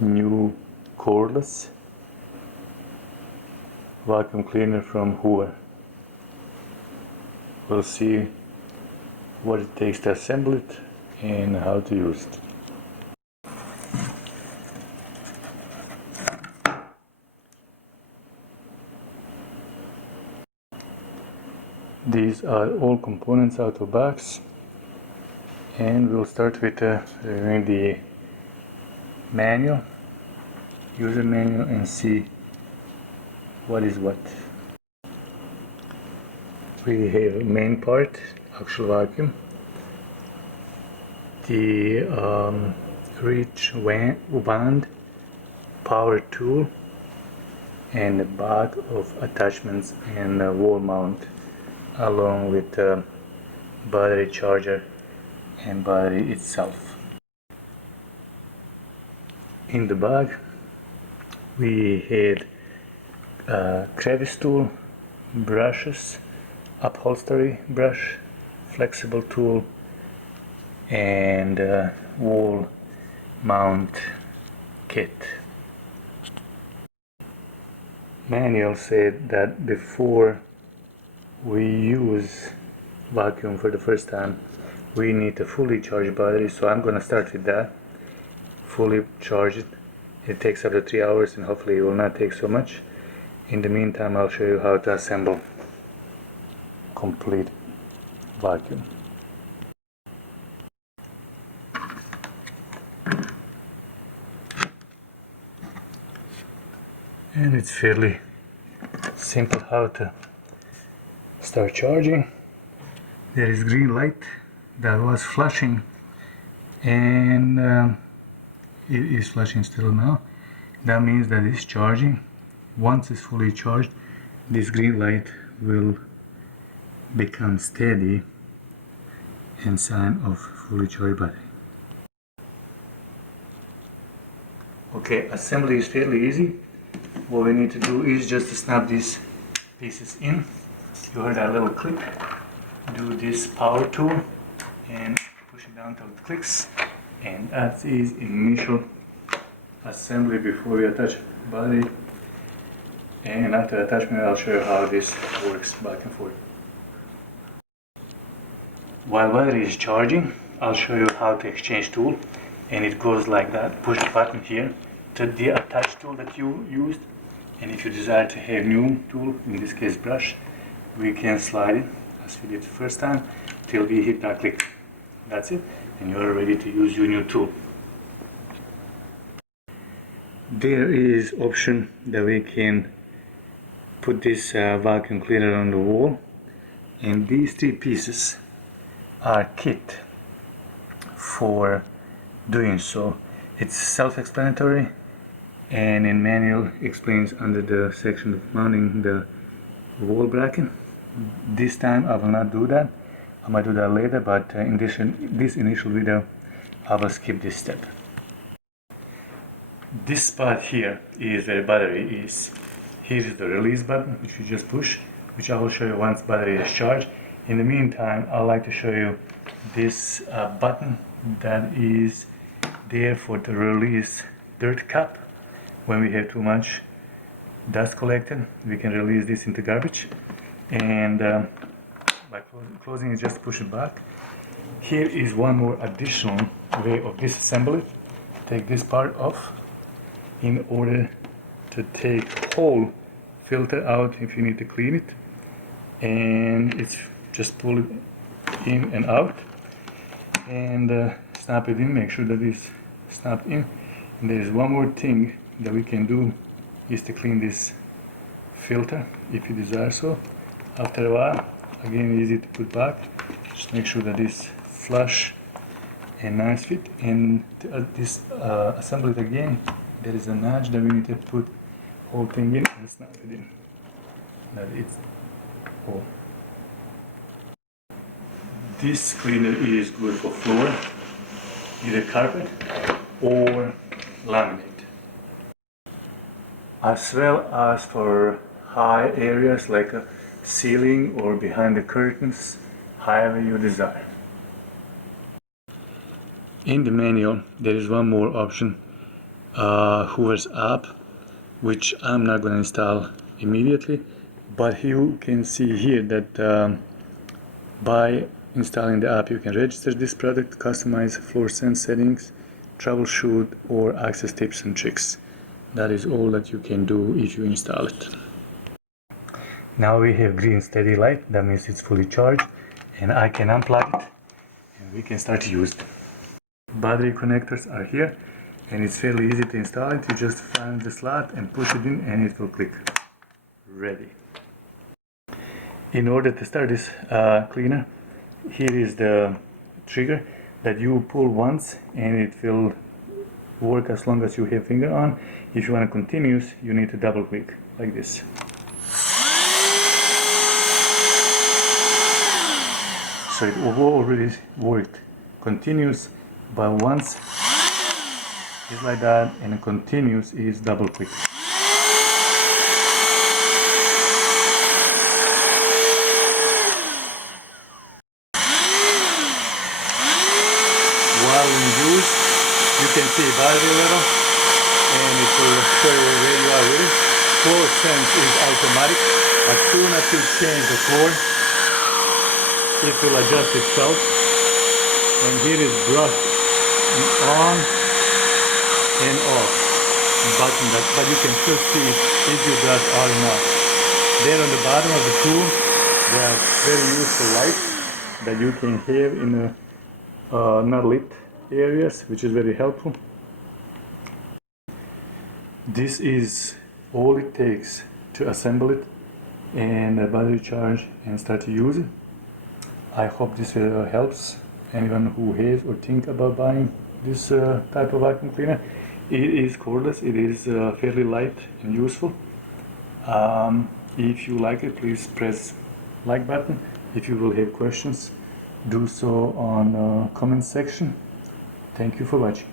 new cordless vacuum cleaner from Hoover. We'll see what it takes to assemble it and how to use it. These are all components out of box, and we'll start with reviewing the manual, user manual, and see what is what. We have a main part, actual vacuum, the reach wand, power tool, and a bag of attachments and a wall mount, along with the battery charger and battery itself. In the bag we had a crevice tool, brushes, upholstery brush, flexible tool, and wall mount kit. Manual said that before we use vacuum for the first time we need a fully charged battery, so I'm gonna start with that. Fully charge it. It takes up to 3 hours and hopefully it will not take so much. In the meantime, I'll show you how to assemble complete vacuum. And it's fairly simple how to start charging. There is green light that was flashing, and it is flashing still now. That means that it's charging. Once it's fully charged, this green light will become steady and sign of fully charged battery. Okay, assembly is fairly easy. What we need to do is just to snap these pieces in. You heard that little click. Do this power tool and push it down till it clicks, and that is initial assembly before we attach battery. And after attachment I'll show you how this works back and forth. While battery is charging, I'll show you how to exchange tool, and it goes like that. Push the button here to the attach tool that you used, and if you desire to have new tool, in this case brush, we can slide it as we did the first time till we hit that click. That's it, and you're ready to use your new tool. There is option that we can put this vacuum cleaner on the wall, and these 3 pieces are kit for doing so. It's self-explanatory, and in manual explains under the section of mounting the wall bracket. This time I will not do that. I might do that later, but in this initial video I will skip this step. This spot here is where battery is. Here is the release button, which you just push, which I will show you once battery is charged. In the meantime, I'd like to show you this button that is there for the release dirt cap. When we have too much dust collected, we can release this into garbage, and by closing it, just push it back. Here is one more additional way of disassembly. Take this part off in order to take whole filter out if you need to clean it, and it's just pull it in and out, and snap it in. Make sure that it's snapped in. And there is one more thing that we can do, is to clean this filter if you desire so. After a while, again, easy to put back. Just make sure that it's flush and nice fit, and to this assemble it again, there is a notch that we need to put whole thing in and snap it in. That it's whole. This cleaner is good for floor, either carpet or laminate, as well as for high areas like a ceiling or behind the curtains, however you desire. In the manual there is one more option Hoover's app, which I'm not going to install immediately, but you can see here that by installing the app you can register this product, customize floor sense settings, troubleshoot, or access tips and tricks. That is all that you can do if you install it. Now we have green steady light, that means it's fully charged, and I can unplug it and we can start to use it. Battery connectors are here, and it's fairly easy to install it. You just find the slot and push it in and it will click. Ready. In order to start this cleaner, here is the trigger that you pull once and it will work as long as you have finger on. If you want to continue, you need to double click like this. So it already worked. Continuous, but once is like that, and continuous is double click. While in use, you can see battery level, and it will show you where you are with it. Floor sense is automatic. As soon as you change the floor, it will adjust itself. And here is brush on and off button, but you can still see if you brush on or not. There on the bottom of the tool, there are very useful lights that you can have in the not lit areas, which is very helpful. This is all it takes to assemble it and battery charge and start to use it. I hope this video helps anyone who has or think about buying this type of vacuum cleaner. It is cordless, it is fairly light and useful. If you like it, please press like button. If you will have questions, do so on comment section. Thank you for watching.